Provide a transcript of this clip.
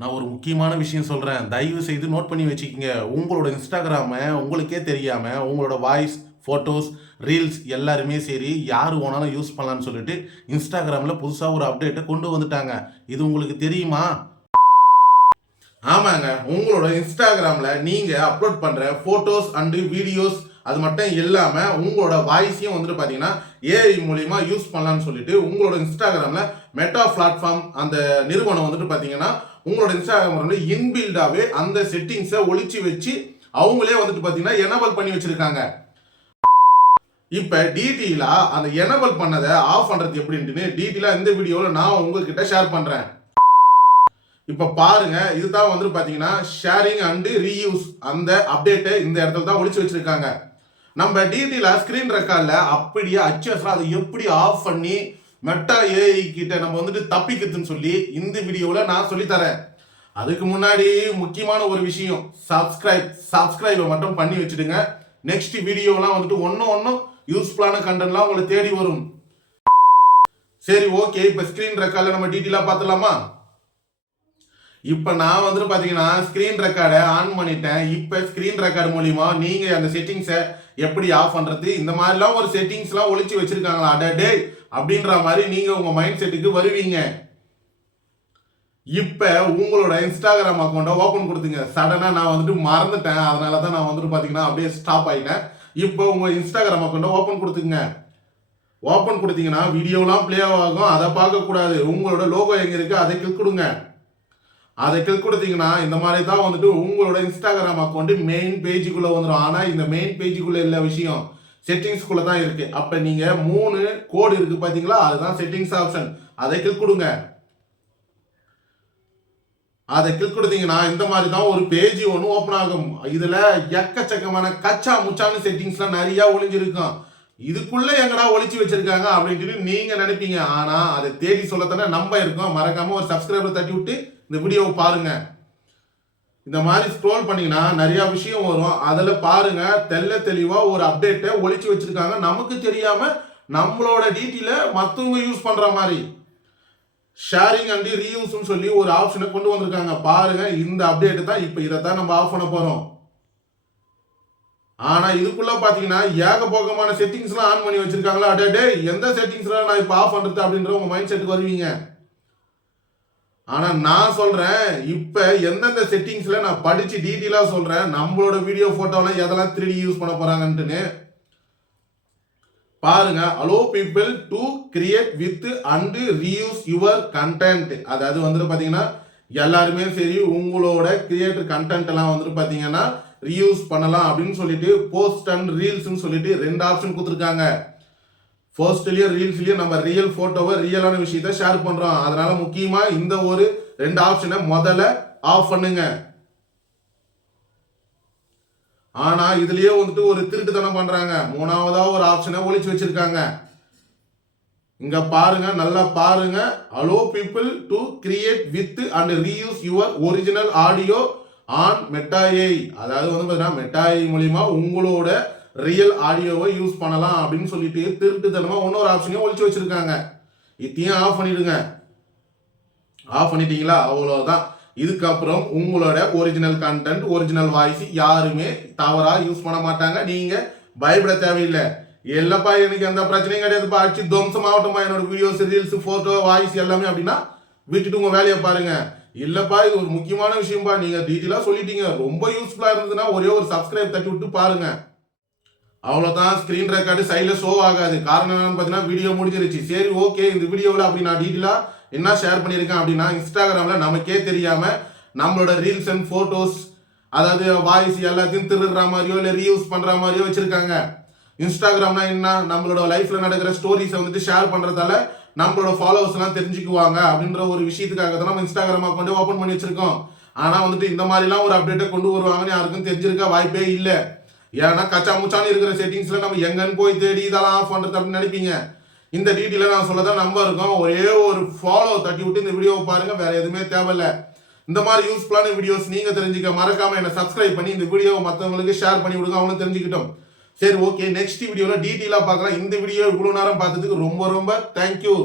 நான் ஒரு முக்கியமான விஷயம் சொல்கிறேன், தயவு செய்து நோட் பண்ணி வச்சுக்கோங்க. உங்களோட இன்ஸ்டாகிராமை உங்களுக்கே தெரியாமல் உங்களோட வாய்ஸ், ஃபோட்டோஸ், ரீல்ஸ் எல்லாருமே சரி யார் வேணாலும் யூஸ் பண்ணலான்னு சொல்லிட்டு இன்ஸ்டாகிராமில் புதுசாக ஒரு அப்டேட்டை கொண்டு வந்துட்டாங்க. இது உங்களுக்கு தெரியுமா? ஆமாங்க, உங்களோட இன்ஸ்டாகிராமில் நீங்கள் அப்லோட் பண்ணுற ஃபோட்டோஸ் அண்டு வீடியோஸ் அது மட்டும் இல்லாமல் உங்களோட வாய்ஸையும் வந்துட்டு பார்த்தீங்கன்னா ஏஐ மூலிமா யூஸ் பண்ணலான்னு சொல்லிட்டு உங்களோட இன்ஸ்டாகிராமில் மெட்டா பிளாட்ஃபார்ம் அந்த நிறுவனம் வந்துட்டு பார்த்தீங்கன்னா உங்களோட இன்ஸ்டாகிராமில் இன்பில்டாகவே அந்த செட்டிங்ஸை ஒழிச்சு வச்சு அவங்களே வந்துட்டு பார்த்தீங்கன்னா எனபிள் பண்ணி வச்சிருக்காங்க. இப்போ டீட்டெயிலாக அந்த எனபிள் பண்ணதை ஆஃப் பண்ணுறது எப்படின்ட்டு டீட்டெயிலாக இந்த வீடியோவில் நான் உங்ககிட்ட ஷேர் பண்ணுறேன். இப்போ பாருங்க, இதுதான் வந்து பார்த்தீங்கன்னா ஷேரிங் அண்டு ரீயூஸ் அந்த அப்டேட்டை இந்த இடத்துல தான் ஒழிச்சு வச்சிருக்காங்க. நம்ம டீட்டெயிலாக ஸ்க்ரீன் ரெக்கார்டில் அப்படியே அச்சஸ்லாம் அதை எப்படி ஆஃப் பண்ணி மெட்டா ஏஐ கிட்ட நம்ம வந்துட்டு தப்பிக்குதுன்னு சொல்லி இந்த வீடியோவில் நான் சொல்லித்தரேன். அதுக்கு முன்னாடி முக்கியமான ஒரு விஷயம், சப்ஸ்கிரைபை மட்டும் பண்ணி வச்சுடுங்க. நெக்ஸ்ட் வீடியோலாம் வந்துட்டு ஒன்றும் யூஸ்ஃபுல்லான கண்டென்ட்லாம் உங்களை தேடி வரும். சரி, ஓகே, இப்போ ஸ்க்ரீன் ரெக்கார்டில் நம்ம டீட்டெயிலாக பார்த்துலாமா? இப்போ நான் வந்துட்டு பார்த்தீங்கன்னா ஸ்க்ரீன் ரெக்கார்டை ஆன் பண்ணிட்டேன். இப்போ ஸ்க்ரீன் ரெக்கார்டு மூலிமா நீங்கள் அந்த செட்டிங்ஸை எப்படி ஆஃப் பண்ணுறது, இந்த மாதிரிலாம் ஒரு செட்டிங்ஸ்லாம் ஒழிச்சு வச்சுருக்காங்களா அடே அப்படின்ற மாதிரி நீங்கள் உங்கள் மைண்ட் செட்டுக்கு வருவீங்க. இப்போ உங்களோட இன்ஸ்டாகிராம் அக்கௌண்ட்டை ஓப்பன் கொடுத்துங்க. சடனாக நான் வந்துட்டு மறந்துட்டேன், அதனால தான் நான் வந்துட்டு பார்த்தீங்கன்னா அப்படியே ஸ்டாப் ஆகிட்டேன். இப்போ உங்கள் இன்ஸ்டாகிராம் அக்கௌண்ட்டை ஓப்பன் கொடுத்துங்க. ஓப்பன் கொடுத்தீங்கன்னா வீடியோலாம் ப்ளே ஆகும், அதை பார்க்கக்கூடாது. உங்களோட லோகோ எங்கே இருக்குது அதை கிளிக் கொடுங்க. அதை கிளிக் கொடுத்தீங்கன்னா இந்த மாதிரி தான் வந்துட்டு உங்களோட இன்ஸ்டாகிராம் அக்கௌண்ட் மெயின் பேஜுக்குள்ளே வந்துடும். ஆனால் இந்த மெயின் பேஜுக்குள்ளே இல்லை, விஷயம் செட்டிங்ஸ்குள்ளே தான் இருக்குது. அப்போ நீங்கள் 3 கோடு இருக்குது பார்த்தீங்களா, அதுதான் செட்டிங்ஸ் ஆப்ஷன். அதை கிளிக் கொடுங்க. அதை கிளிக் கொடுத்தீங்கன்னா இந்த மாதிரி தான் ஒரு பேஜ் ஒன்று ஓப்பன் ஆகும். இதில் எக்கச்சக்கமான கச்சா முச்சான செட்டிங்ஸ்லாம் நிறையா ஒளிஞ்சிருக்கும். இதுக்குள்ளே எங்கடா ஒழிச்சு வச்சிருக்காங்க அப்படின்ட்டு நீங்கள் நினைப்பீங்க. ஆனால் அதை தேடி சொல்லத்தானே நம்ம இருக்கோம். மறக்காமல் ஒரு சப்ஸ்கிரைபர் தட்டி விட்டு இந்த வீடியோவை பாருங்க. இந்த மாதிரி ஸ்க்ரோல் பண்ணீங்கன்னா நிறைய விஷயம் வரும். அதில் பாருங்க, தெளிவாக ஒரு அப்டேட்டை ஒழிச்சு வச்சிருக்காங்க. நமக்கு தெரியாம நம்மளோட டீட்டெயிலை மற்றவங்க யூஸ் பண்ற மாதிரி ஷேரிங் அண்ட் ரீயூஸ்னு சொல்லி ஒரு ஆப்ஷனை கொண்டு வந்திருக்காங்க. பாருங்க, இந்த அப்டேட் தான். இப்போ இதைத்தான் நம்ம ஆஃப் பண்ண போறோம். ஆனா இதுக்குள்ள பாத்தீங்கன்னா ஏகபோகமான செட்டிங்ஸ்லாம் ஆன் பண்ணி வச்சிருக்காங்களா அடே எந்த செட்டிங்ஸ்லாம் நான் இப்போ ஆஃப் பண்றது அப்படின்ற உங்க மைண்ட் செட்டுக்கு வருவீங்க. ஆனா நான் சொல்றேன், இப்ப எந்தெந்த செட்டிங்ஸ்ல நான் படிச்சு டீட்டெயிலா சொல்றேன். நம்மளோட வீடியோ போட்டோலாம் எதெல்லாம் 3D யூஸ் பண்ண போறாங்கன்னு பாருங்க. Allow people to create with and reuse your content. அதாவது வந்துட்டு பாத்தீங்கன்னா எல்லாருமே சரி உங்களோட கிரியேட்டர் கண்டென்ட் எல்லாம் வந்துட்டு பாத்தீங்கன்னா ரீயூஸ் பண்ணலாம் அப்படின்னு சொல்லிட்டு போஸ்ட் அண்ட் ரீல்ஸ்னு சொல்லிட்டு 2 ஆப்ஷன் கொடுத்துருக்காங்க. போஸ்ட்லயும் ரீல்ஸ்லயும் நம்ம ரியல் போட்டோவை ரியலான விஷயத்த ஷேர் பண்றோம். அதனால முக்கியமா இந்த ஒரு 2 ஆப்ஷனை முதல்ல ஆஃப் பண்ணுங்க. ஆனா இதுலயே வந்துட்டு ஒரு திருட்டுத்தனம் பண்றாங்க. 3வதா ஒரு ஆப்ஷனை ஒழிச்சு வச்சிருக்காங்க. இங்க பாருங்க, நல்லா பாருங்க. Allow people to create with and reuse your original audio on Meta AI. அதாவது வந்து பார்த்தீங்கன்னா மெட்டா ஏஐ மூலியமா உங்களோட ரியல் ஆடியோவை யூஸ் பண்ணலாம் அப்படின்னு சொல்லிட்டு திருட்டுத்தனமா இன்னொரு ஆப்ஷனையும் ஒழிச்சு வச்சிருக்காங்க. இதையும் ஆஃப் பண்ணிடுங்க. ஆஃப் பண்ணிட்டீங்களா, அவ்வளோதான். இதுக்கப்புறம் உங்களோட ஒரிஜினல் கண்டென்ட், ஒரிஜினல் வாய்ஸ் யாருமே தவறா யூஸ் பண்ண மாட்டாங்க. நீங்க பயப்பட தேவையில்லை. இல்லப்பா எனக்கு எந்த பிரச்சனையும் கிடையாதுப்பா, அடிச்சு துவம்சமாகட்டுமா என்னோட வீடியோஸ், ரீல்ஸ், போட்டோ, வாய்ஸ் எல்லாமே அப்படின்னா விட்டுட்டு உங்க வேலையை பாருங்க. இல்லப்பா இது ஒரு முக்கியமான விஷயம்பா, நீங்க டீட்டெயிலா சொல்லிட்டீங்க, ரொம்ப யூஸ்ஃபுல்லா இருந்ததுன்னா ஒரே ஒரு சப்ஸ்கிரைப் தட்டி விட்டு பாருங்க. அவ்வளோதான். ஸ்க்ரீன் ரெக்கார்டு சைடில் ஷோ ஆகாது. காரணம் என்னன்னு பார்த்தீங்கன்னா வீடியோ முடிஞ்சிருச்சு. சரி, ஓகே, இந்த வீடியோவில் அப்படி நான் டீட்டெயிலாக என்ன ஷேர் பண்ணியிருக்கேன் அப்படின்னா இன்ஸ்டாகிராமில் நமக்கே தெரியாமல் நம்மளோட ரீல்ஸ் அண்ட் ஃபோட்டோஸ், அதாவது வாய்ஸ் எல்லாத்தையும் திருடுற மாதிரியோ இல்லை ரீயூஸ் பண்ணுற மாதிரியோ வச்சுருக்காங்க. இன்ஸ்டாகிராம்னா என்ன, நம்மளோட லைஃப்பில் நடக்கிற ஸ்டோரிஸை வந்துட்டு ஷேர் பண்ணுறதால நம்மளோட ஃபாலோவர்ஸ்லாம் தெரிஞ்சுக்குவாங்க அப்படின்ற ஒரு விஷயத்துக்காக தான் நம்ம இன்ஸ்டாகிராம் அக்கௌண்ட்டே ஓப்பன் பண்ணி வச்சிருக்கோம். ஆனால் வந்துட்டு இந்த மாதிரிலாம் ஒரு அப்டேட்டை கொண்டு வருவாங்கன்னு யாருக்கும் தெரிஞ்சிருக்க வாய்ப்பே இல்லை. ஏன்னா கச்சா முச்சான்னு இருக்கிற செட்டிங்ஸ்ல நம்ம எங்கன்னு போய் தேடி இதெல்லாம் ஆஃப் பண்றது அப்படின்னு நினைப்பீங்க. இந்த டீட்டெயில நான் சொல்லதான் நம்ப இருக்கோம். ஒரே ஒரு ஃபாலோ தட்டி விட்டு இந்த வீடியோவை பாருங்க, வேற எதுவுமே தேவையில்லை. இந்த மாதிரி யூஸ்ஃபுல்லான வீடியோஸ் நீங்க தெரிஞ்சுக்க மறக்காம என்ன சப்ஸ்கிரைப் பண்ணி இந்த வீடியோவை மற்றவங்களுக்கு ஷேர் பண்ணி விடுங்க, அவங்களும் தெரிஞ்சுக்கிட்டோம். சரி, ஓகே, நெக்ஸ்ட் வீடியோல டீட்டெயிலா பார்க்கலாம். இந்த வீடியோ இவ்வளவு நேரம் பார்த்ததுக்கு ரொம்ப தேங்க்யூ.